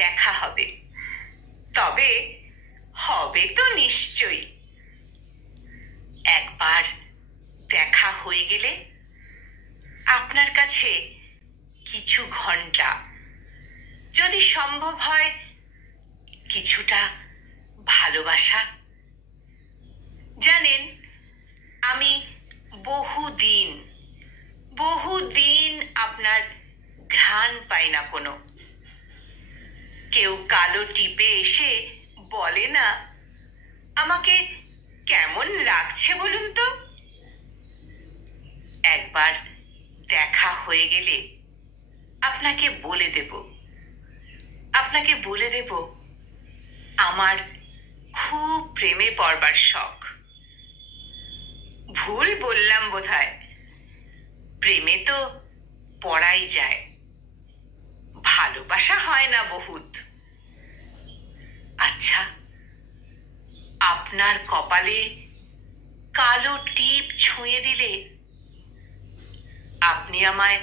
দেখা হবে, তবে হবে তো নিশ্চয়ই। একবার দেখা হয়ে গেলে আপনার কাছে কিছু ঘন্টা, যদি সম্ভব হয় কিছুটা ভালোবাসা। জানেন, আমি বহুদিন আপনার ঘ্রাণ পাই না কোনো। কেউ কালো টিপে এসে বলে না, আমাকে কেমন লাগছে বলুন তো। একবার দেখা হয়ে গেলে আপনাকে বলে দেব আমার খুব প্রেমে পড়বার শখ। ভুল বললাম বোধহয়, প্রেমে তো পড়াই যায়, ভালোবাসা হয় না বহুত। আচ্ছা, আপনার কপালে কালো টিপ ছুঁয়ে দিলে আপনি আমায়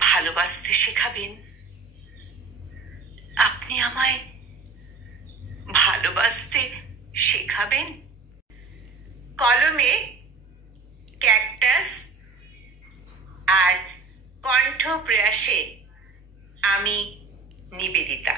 ভালোবাসতে শেখাবেন? আপনি আমায় ভালোবাসতে শেখাবেন? কলমে ক্যাকটাস আর কণ্ঠ প্রয়াসে আমি নিবেদিতা।